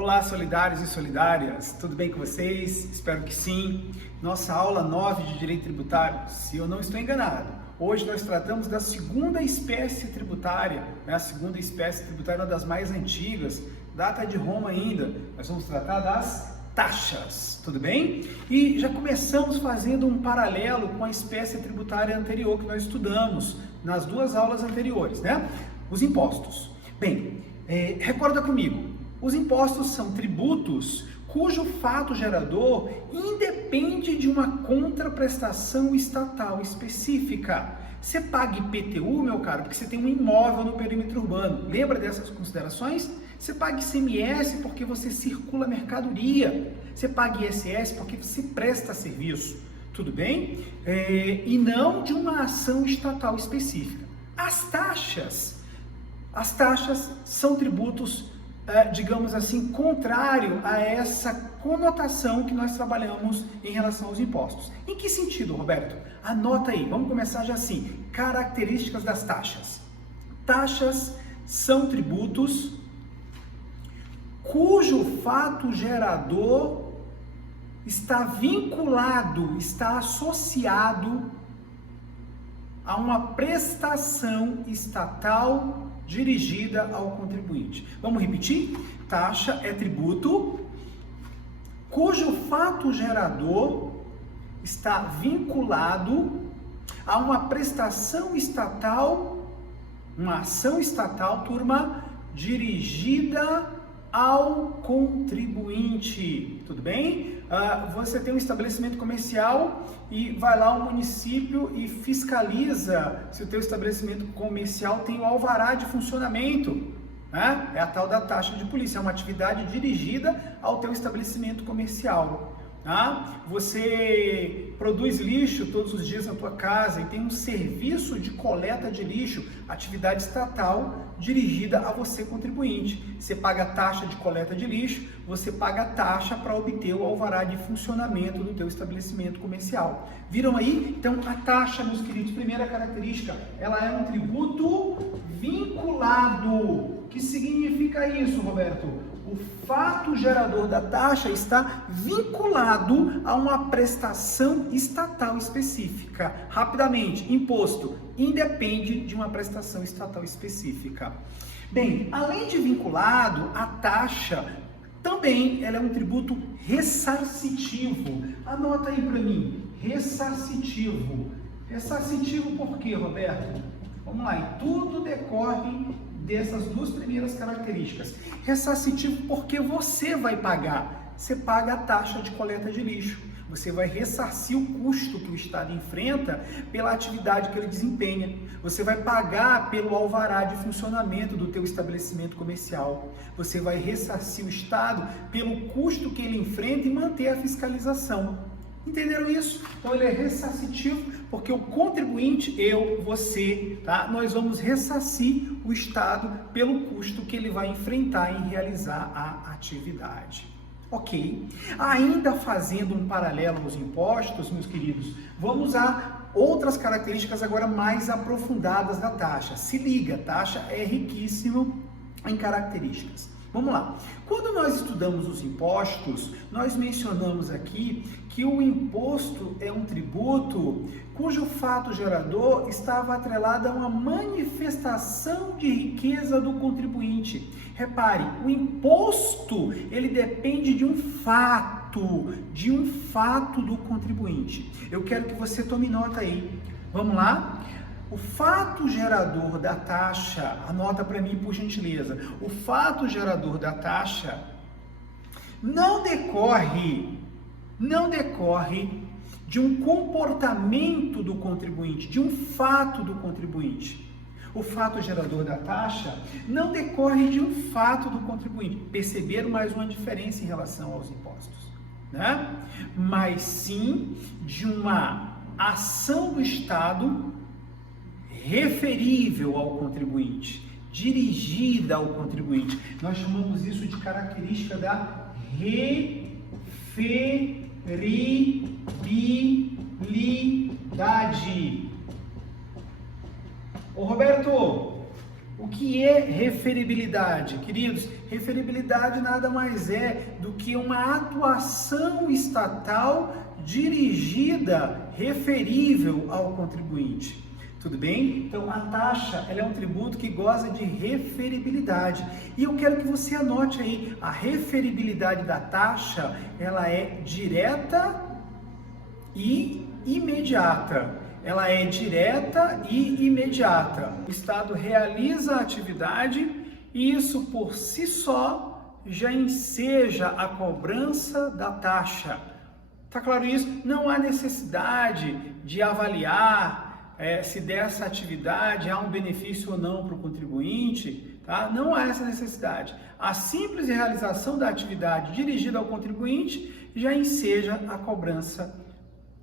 Olá, solidários e solidárias, tudo bem com vocês? Espero que sim. Nossa aula 9 de Direito Tributário, se eu não estou enganado, hoje nós tratamos da segunda espécie tributária, A segunda espécie tributária é uma das mais antigas, data de Roma ainda. Nós vamos tratar das taxas, tudo bem? E já começamos fazendo um paralelo com a espécie tributária anterior que nós estudamos nas duas aulas anteriores, Os impostos. Bem, recorda comigo. Os impostos são tributos cujo fato gerador independe de uma contraprestação estatal específica. Você paga IPTU, meu caro, porque você tem um imóvel no perímetro urbano. Lembra dessas considerações? Você paga ICMS porque você circula mercadoria. Você paga ISS porque você presta serviço. Tudo bem? E não de uma ação estatal específica. As taxas são tributos, digamos assim, contrário a essa conotação que nós trabalhamos em relação aos impostos. Em que sentido, Roberto? Anota aí, vamos começar já assim. Características das taxas. Taxas são tributos cujo fato gerador está vinculado, está associado a uma prestação estatal dirigida ao contribuinte. Vamos repetir? Taxa é tributo cujo fato gerador está vinculado a uma prestação estatal, uma ação estatal, turma, dirigida ao contribuinte. Tudo bem? Você tem um estabelecimento comercial e vai lá ao município e fiscaliza se o teu estabelecimento comercial tem o alvará de funcionamento. É a tal da taxa de polícia, é uma atividade dirigida ao teu estabelecimento comercial. Você produz lixo todos os dias na tua casa e tem um serviço de coleta de lixo, atividade estatal dirigida a você, contribuinte. Você paga a taxa de coleta de lixo, você paga a taxa para obter o alvará de funcionamento do teu estabelecimento comercial. Viram aí? Então, a taxa, meus queridos, primeira característica, ela é um tributo vinculado. O que significa isso, Roberto? O fato gerador da taxa está vinculado a uma prestação estatal específica. Rapidamente, imposto independe de uma prestação estatal específica. Bem, além de vinculado, a taxa também ela é um tributo ressarcitivo. Anota aí para mim, ressarcitivo. Ressarcitivo por quê, Roberto? Vamos lá, e tudo decorre dessas duas primeiras características. Ressarcitivo porque você vai pagar. Você paga a taxa de coleta de lixo. Você vai ressarcir o custo que o Estado enfrenta pela atividade que ele desempenha. Você vai pagar pelo alvará de funcionamento do teu estabelecimento comercial. Você vai ressarcir o Estado pelo custo que ele enfrenta e manter a fiscalização. Entenderam isso? Então ele é ressarcitivo porque o contribuinte, eu, você, nós vamos ressarcir o Estado pelo custo que ele vai enfrentar em realizar a atividade. Ok? Ainda fazendo um paralelo aos impostos, meus queridos, vamos a outras características agora mais aprofundadas da taxa. Se liga, a taxa é riquíssima em características. Vamos lá. Quando nós estudamos os impostos, nós mencionamos aqui que o imposto é um tributo cujo fato gerador estava atrelado a uma manifestação de riqueza do contribuinte. Repare, o imposto, ele depende de um fato do contribuinte. Eu quero que você tome nota aí. Vamos lá? O fato gerador da taxa, anota para mim por gentileza, o fato gerador da taxa não decorre de um comportamento do contribuinte, de um fato do contribuinte. O fato gerador da taxa não decorre de um fato do contribuinte. Perceberam mais uma diferença em relação aos impostos, Mas sim de uma ação do Estado referível ao contribuinte, dirigida ao contribuinte. Nós chamamos isso de característica da referibilidade. Ô Roberto, O que é referibilidade, queridos? Referibilidade nada mais é do que uma atuação estatal dirigida, referível ao contribuinte. Tudo bem? Então a taxa ela é um tributo que goza de referibilidade. E eu quero que você anote aí, a referibilidade da taxa, ela é direta e imediata. Ela é direta e imediata. O Estado realiza a atividade e isso por si só já enseja a cobrança da taxa. Tá claro isso? Não há necessidade de avaliar se dessa atividade há um benefício ou não para o contribuinte, tá? Não há essa necessidade. A simples realização da atividade dirigida ao contribuinte já enseja a cobrança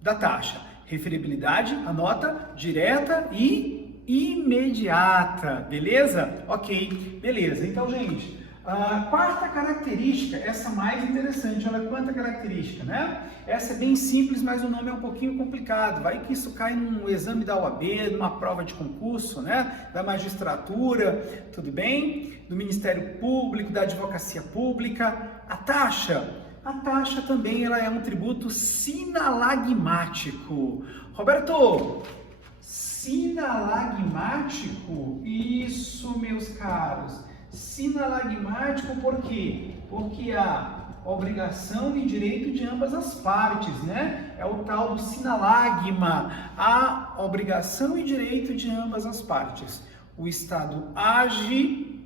da taxa. Referibilidade, anota, direta e imediata, beleza? Ok, beleza. Então, gente, a quarta característica, essa mais interessante, olha quanta característica, né? Essa é bem simples, mas o nome é um pouquinho complicado. Vai que isso cai num exame da OAB, numa prova de concurso, né? Da magistratura, tudo bem? Do Ministério Público, da Advocacia Pública. A taxa também ela é um tributo sinalagmático. Roberto, sinalagmático? Isso, meus caros. Sinalagmático por quê? Porque há obrigação e direito de ambas as partes, né? É o tal do sinalagma. Há obrigação e direito de ambas as partes. O Estado age,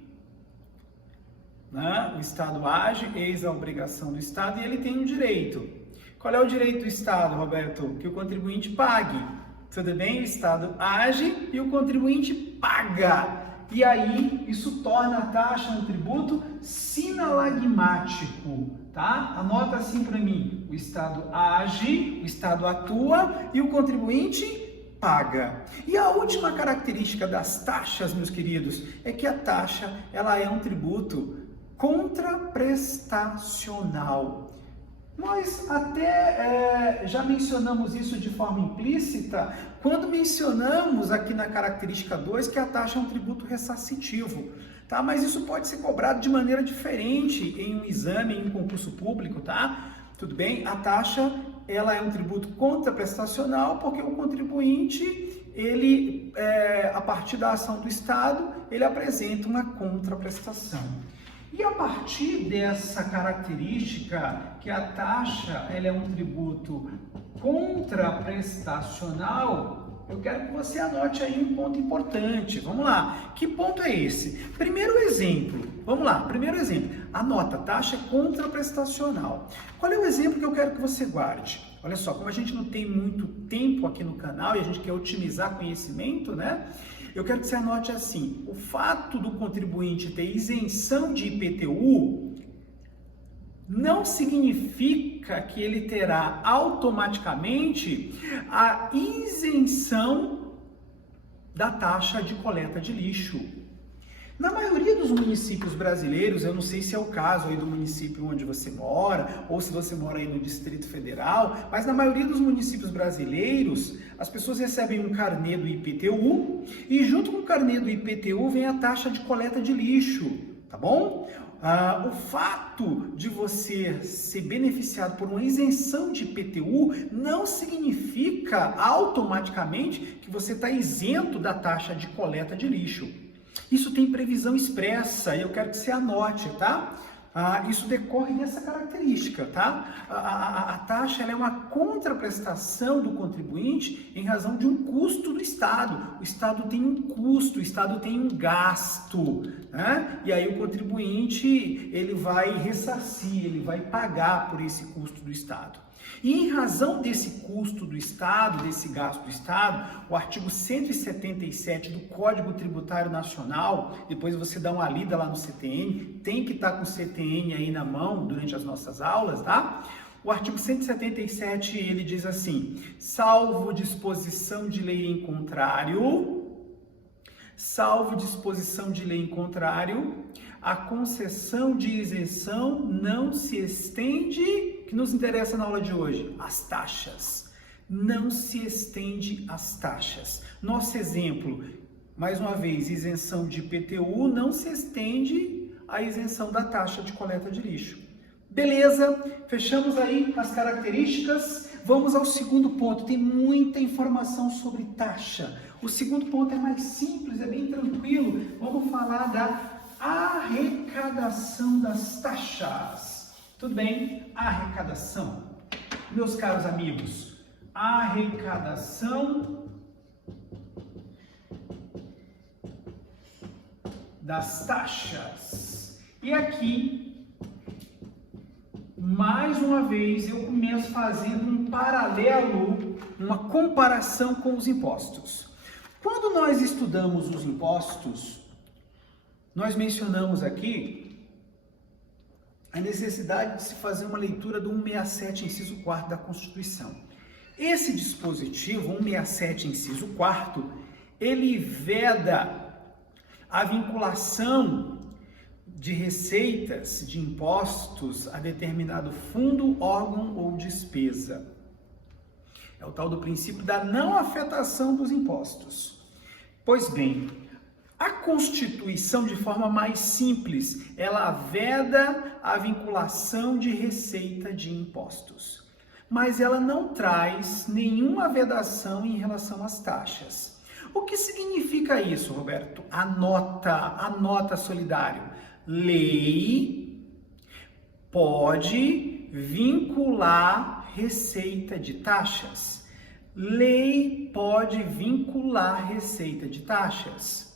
né? O Estado age, eis a obrigação do Estado, e ele tem um direito. Qual é o direito do Estado, Roberto? Que o contribuinte pague. Tudo bem? O Estado age e o contribuinte paga. E aí, isso torna a taxa um tributo sinalagmático, tá? Anota assim para mim. O Estado age, o Estado atua e o contribuinte paga. E a última característica das taxas, meus queridos, é que a taxa ela é um tributo contraprestacional. Nós até já mencionamos isso de forma implícita quando mencionamos aqui na característica 2 que a taxa é um tributo ressarcitivo, tá? Mas isso pode ser cobrado de maneira diferente em um exame, em um concurso público, tá? Tudo bem? A taxa ela é um tributo contraprestacional porque o contribuinte, ele, a partir da ação do Estado, ele apresenta uma contraprestação. E a partir dessa característica, que a taxa ela é um tributo contraprestacional, eu quero que você anote aí um ponto importante. Vamos lá. Que ponto é esse? Primeiro exemplo. Vamos lá. Primeiro exemplo. Anota, taxa contraprestacional. Qual é o exemplo que eu quero que você guarde? Olha só, como a gente não tem muito tempo aqui no canal e a gente quer otimizar conhecimento, né? Eu quero que você anote assim, o fato do contribuinte ter isenção de IPTU não significa que ele terá automaticamente a isenção da taxa de coleta de lixo. Na maioria dos municípios brasileiros, eu não sei se é o caso aí do município onde você mora, ou se você mora aí no Distrito Federal, mas na maioria dos municípios brasileiros, as pessoas recebem um carnê do IPTU e junto com o carnê do IPTU vem a taxa de coleta de lixo, tá bom? O fato de você ser beneficiado por uma isenção de IPTU não significa automaticamente que você está isento da taxa de coleta de lixo. Isso tem previsão expressa e eu quero que você anote, tá? Isso decorre dessa característica, tá? A taxa ela é uma contraprestação do contribuinte em razão de um custo do Estado. O Estado tem um custo, o Estado tem um gasto, né? E aí o contribuinte ele vai ressarcir, ele vai pagar por esse custo do Estado. E em razão desse custo do Estado, desse gasto do Estado, o artigo 177 do Código Tributário Nacional, depois você dá uma lida lá no CTN, tem que estar com o CTN aí na mão durante as nossas aulas, tá? O artigo 177, ele diz assim, salvo disposição de lei em contrário, a concessão de isenção não se estende, que nos interessa na aula de hoje, as taxas. Não se estende às taxas. Nosso exemplo, Mais uma vez, isenção de IPTU não se estende à isenção da taxa de coleta de lixo. Beleza, fechamos aí as características. Vamos ao segundo ponto. Tem muita informação sobre taxa. O segundo ponto é mais simples, é bem tranquilo. Vamos falar da arrecadação das taxas. Tudo bem? Arrecadação. Meus caros amigos, arrecadação das taxas. E aqui, mais uma vez, eu começo fazendo um paralelo, uma comparação com os impostos. Quando nós estudamos os impostos, nós mencionamos aqui a necessidade de se fazer uma leitura do 167, inciso 4 da Constituição. Esse dispositivo, 167, inciso 4, ele veda a vinculação de receitas, de impostos a determinado fundo, órgão ou despesa. É o tal do princípio da não afetação dos impostos. Pois bem, a Constituição, de forma mais simples, ela veda a vinculação de receita de impostos. Mas ela não traz nenhuma vedação em relação às taxas. O que significa isso, Roberto? Anota solidário. Lei pode vincular receita de taxas. Lei pode vincular receita de taxas.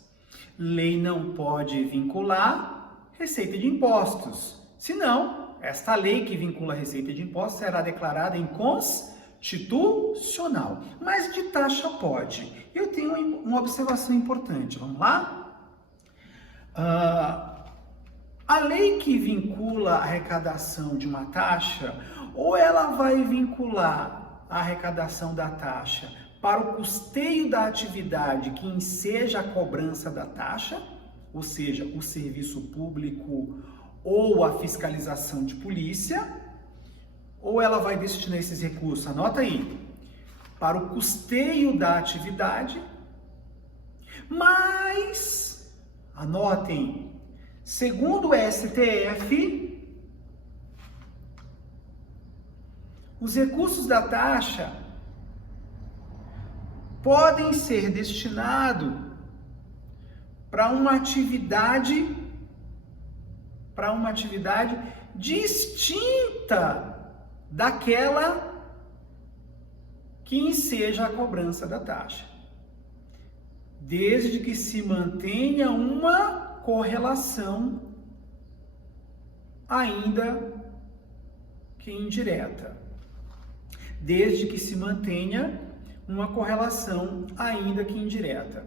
Lei não pode vincular receita de impostos. Senão, esta lei que vincula a receita de impostos será declarada inconstitucional. Mas de taxa pode. Eu tenho uma observação importante. Vamos lá? A lei que vincula a arrecadação de uma taxa, ou ela vai vincular a arrecadação da taxa para o custeio da atividade que enseja a cobrança da taxa, ou seja, o serviço público ou a fiscalização de polícia, ou ela vai destinar esses recursos, anota aí, para o custeio da atividade, mas, anotem, segundo o STF, os recursos da taxa podem ser destinados para uma atividade distinta daquela que enseja a cobrança da taxa, desde que se mantenha uma correlação, ainda que indireta. Desde que se mantenha uma correlação, ainda que indireta.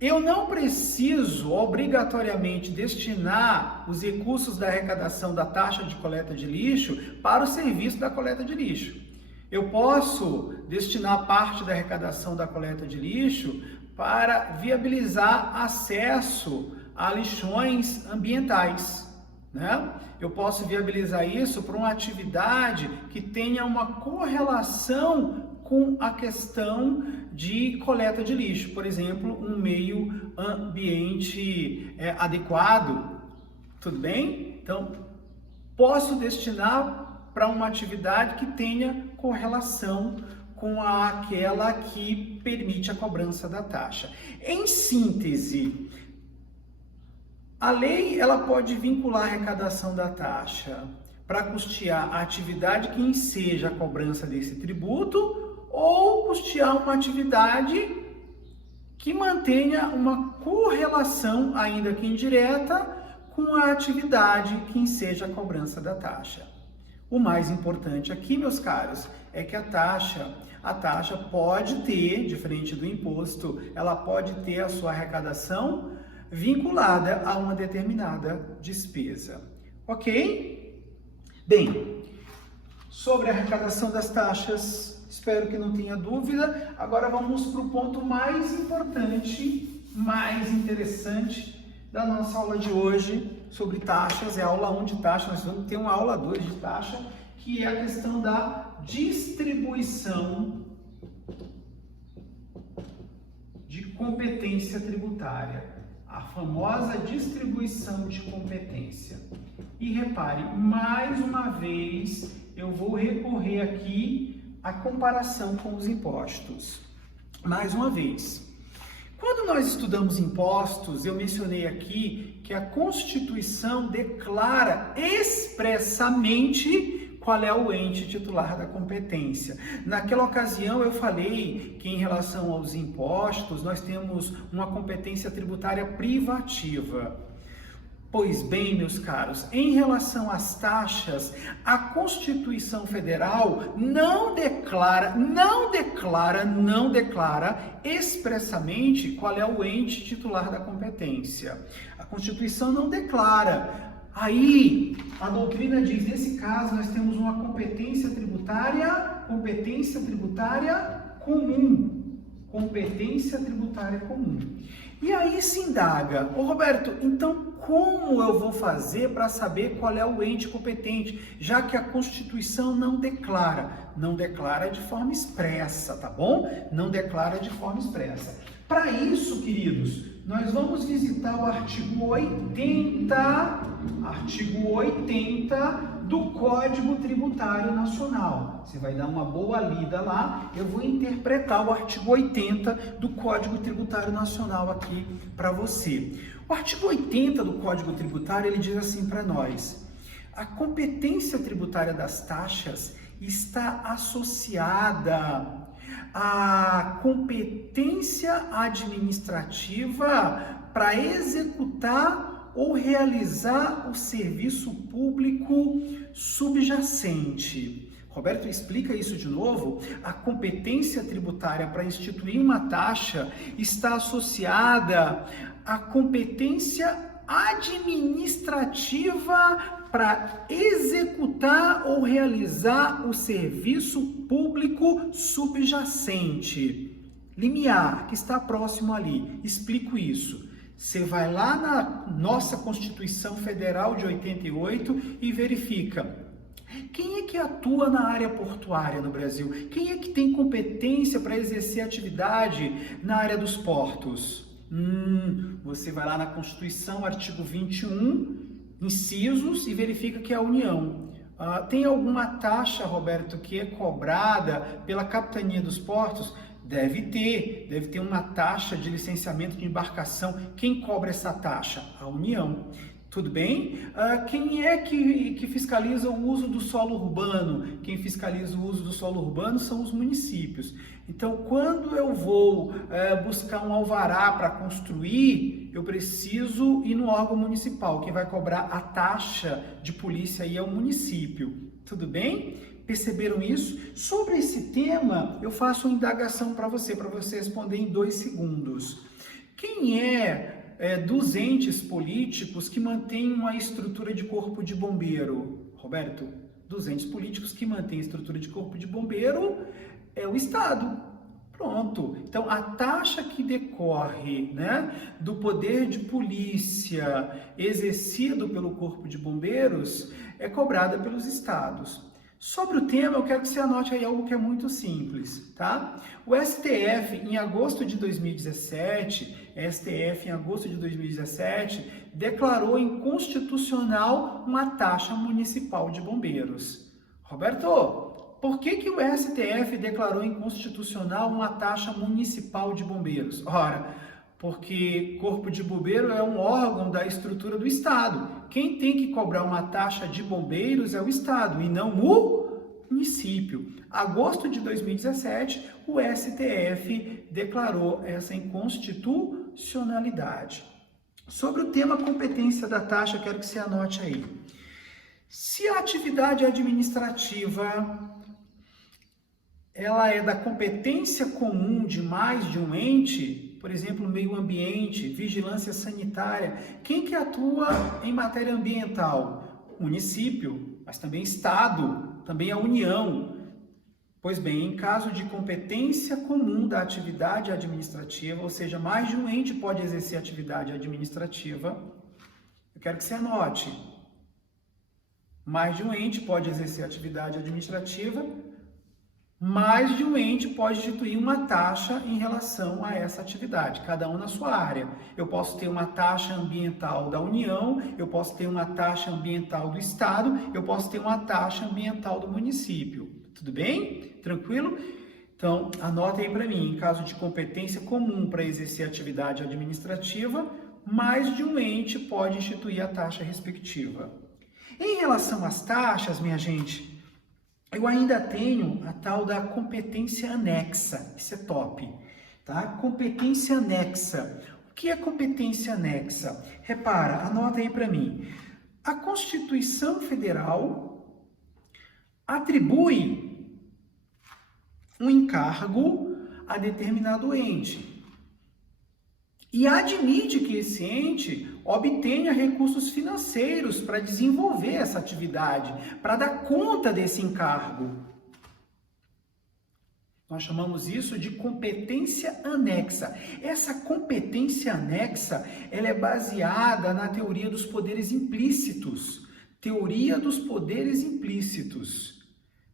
Eu não preciso obrigatoriamente destinar os recursos da arrecadação da taxa de coleta de lixo para o serviço da coleta de lixo. Eu posso destinar parte da arrecadação da coleta de lixo para viabilizar acesso a lixões ambientais, né? Eu posso viabilizar isso para uma atividade que tenha uma correlação com a questão de coleta de lixo, por exemplo, um meio ambiente adequado, tudo bem? Então, posso destinar para uma atividade que tenha correlação com aquela que permite a cobrança da taxa. Em síntese, a lei ela pode vincular a arrecadação da taxa para custear a atividade que enseja a cobrança desse tributo ou custear uma atividade que mantenha uma correlação, ainda que indireta, com a atividade que enseja a cobrança da taxa. O mais importante aqui, meus caros, é que a taxa pode ter, diferente do imposto, ela pode ter a sua arrecadação vinculada a uma determinada despesa. Ok? Bem, sobre a arrecadação das taxas, espero que não tenha dúvida. Agora vamos para o ponto mais importante, mais interessante da nossa aula de hoje sobre taxas. É a aula 1 de taxa, nós vamos ter uma aula 2 de taxa, que é a questão da distribuição de competência tributária, a famosa distribuição de competência. E repare, mais uma vez, eu vou recorrer aqui à comparação com os impostos. Mais uma vez, quando nós estudamos impostos, eu mencionei aqui que a Constituição declara expressamente qual é o ente titular da competência. Naquela ocasião eu falei que em relação aos impostos nós temos uma competência tributária privativa. Pois bem, meus caros, em relação às taxas, a Constituição Federal não declara expressamente qual é o ente titular da competência. A Constituição não declara. Aí, a doutrina diz, nesse caso, nós temos uma competência tributária comum. Competência tributária comum. E aí se indaga, ô Roberto, então como eu vou fazer para saber qual é o ente competente, já que a Constituição não declara de forma expressa, tá bom? Não declara de forma expressa. Para isso, queridos, nós vamos visitar o artigo 80 do Código Tributário Nacional. Você vai dar uma boa lida lá, eu vou interpretar o artigo 80 do Código Tributário Nacional aqui para você. O artigo 80 do Código Tributário, ele diz assim para nós: a competência tributária das taxas está associada à competência administrativa para executar ou realizar o serviço público subjacente. Roberto, explica isso de novo. A competência tributária para instituir uma taxa está associada à competência administrativa para executar ou realizar o serviço público subjacente. Limiar, que está próximo ali. Explico isso. Você vai lá na nossa Constituição Federal de 88 e verifica. Quem é que atua na área portuária no Brasil? Quem é que tem competência para exercer atividade na área dos portos? Você vai lá na Constituição, artigo 21, incisos, e verifica que é a União. Tem alguma taxa, Roberto, que é cobrada pela Capitania dos Portos? Deve ter uma taxa de licenciamento de embarcação. Quem cobra essa taxa? A União. Tudo bem? Quem é que fiscaliza o uso do solo urbano? Quem fiscaliza o uso do solo urbano são os municípios. Então, quando eu vou buscar um alvará para construir, eu preciso ir no órgão municipal. Quem vai cobrar a taxa de polícia aí é o município. Tudo bem? Perceberam isso? Sobre esse tema, eu faço uma indagação para você responder em 2 segundos. Quem dos entes políticos que mantém uma estrutura de corpo de bombeiro? Roberto, dos entes políticos que mantém estrutura de corpo de bombeiro é o Estado. Pronto. Então, a taxa que decorre, do poder de polícia exercido pelo corpo de bombeiros é cobrada pelos estados. Sobre o tema, eu quero que você anote aí algo que é muito simples, tá? O STF, em agosto de 2017, declarou inconstitucional uma taxa municipal de bombeiros. Roberto, por que o STF declarou inconstitucional uma taxa municipal de bombeiros? Ora, porque Corpo de Bombeiro é um órgão da estrutura do Estado. Quem tem que cobrar uma taxa de bombeiros é o Estado e não o município. Agosto de 2017, o STF declarou essa inconstitucionalidade. Sobre o tema competência da taxa, quero que você anote aí. Se a atividade administrativa ela é da competência comum de mais de um ente, por exemplo, meio ambiente, vigilância sanitária, quem que atua em matéria ambiental? Município, mas também Estado, também a União. Pois bem, em caso de competência comum da atividade administrativa, ou seja, mais de um ente pode exercer atividade administrativa, eu quero que você anote. Mais de um ente pode exercer atividade administrativa, mais de um ente pode instituir uma taxa em relação a essa atividade, cada um na sua área. Eu posso ter uma taxa ambiental da União, eu posso ter uma taxa ambiental do Estado, eu posso ter uma taxa ambiental do município. Tudo bem? Tranquilo? Então, anota aí para mim, em caso de competência comum para exercer atividade administrativa, mais de um ente pode instituir a taxa respectiva. Em relação às taxas, minha gente, eu ainda tenho a tal da competência anexa, isso é top, tá? Competência anexa. O que é competência anexa? Repara, anota aí para mim. A Constituição Federal atribui um encargo a determinado ente e admite que esse ente obtenha recursos financeiros para desenvolver essa atividade, para dar conta desse encargo. Nós chamamos isso de competência anexa. Essa competência anexa, ela é baseada na teoria dos poderes implícitos. Teoria dos poderes implícitos.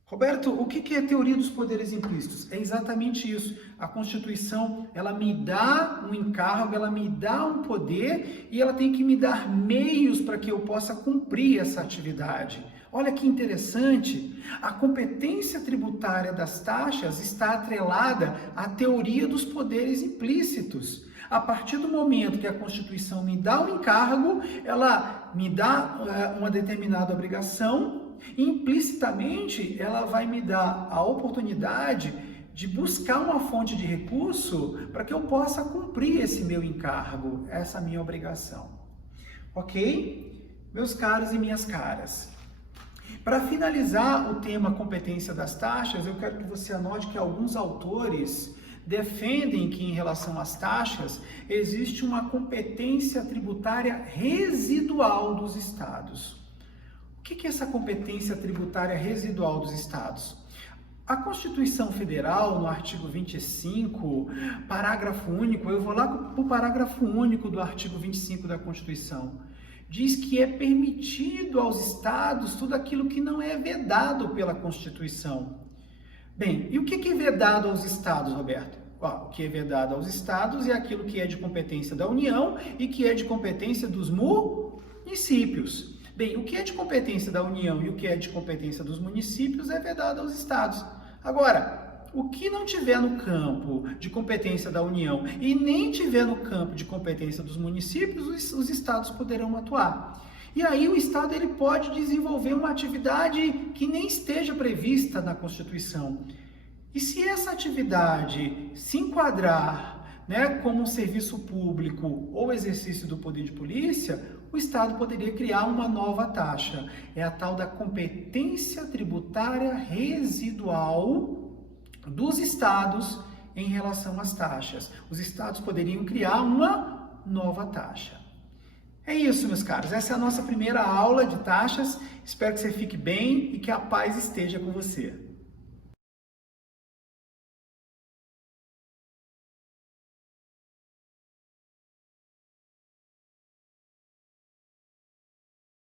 Roberto, o que é a teoria dos poderes implícitos? É exatamente isso. A Constituição, ela me dá um encargo, ela me dá um poder e ela tem que me dar meios para que eu possa cumprir essa atividade. Olha que interessante, a competência tributária das taxas está atrelada à teoria dos poderes implícitos. A partir do momento que a Constituição me dá um encargo, ela me dá uma determinada obrigação, implicitamente ela vai me dar a oportunidade de buscar uma fonte de recurso para que eu possa cumprir esse meu encargo, essa minha obrigação. Ok? Meus caros e minhas caras, para finalizar o tema competência das taxas, eu quero que você anote que alguns autores defendem que em relação às taxas existe uma competência tributária residual dos estados. O que é essa competência tributária residual dos estados? A Constituição Federal, no artigo 25, parágrafo único, eu vou lá para o parágrafo único do artigo 25 da Constituição, diz que é permitido aos estados tudo aquilo que não é vedado pela Constituição. Bem, e o que é vedado aos estados, Roberto? O que é vedado aos estados é aquilo que é de competência da União e que é de competência dos municípios. Bem, o que é de competência da União e o que é de competência dos municípios é vedado aos estados. Agora, o que não tiver no campo de competência da União e nem tiver no campo de competência dos municípios, os estados poderão atuar. E aí o estado ele pode desenvolver uma atividade que nem esteja prevista na Constituição. E se essa atividade se enquadrar, como um serviço público ou exercício do poder de polícia, o Estado poderia criar uma nova taxa. É a tal da competência tributária residual dos estados em relação às taxas. Os estados poderiam criar uma nova taxa. É isso, meus caros. Essa é a nossa primeira aula de taxas. Espero que você fique bem e que a paz esteja com você.